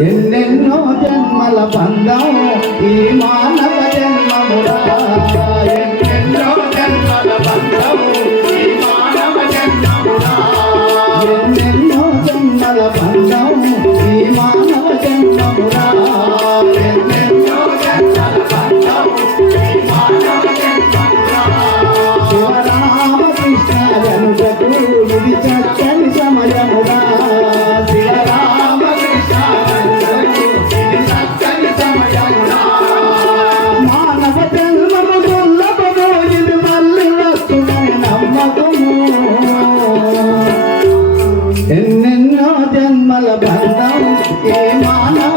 ఎన్నెన్నో జన్మల బంధం ఈ మానవ జన్మమురా ఎన్నెన్నో జన్మల బంధం ఈ మానవ జన్మమురా ఎన్నెన్నో జన్మల బంధం ఎన్నో జన్మల బంధం ఏ మానవ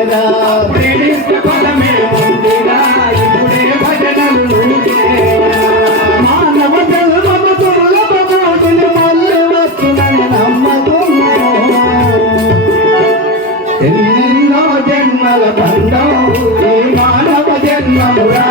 Wow.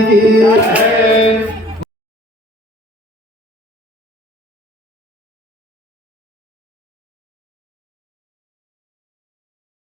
జన్మమురా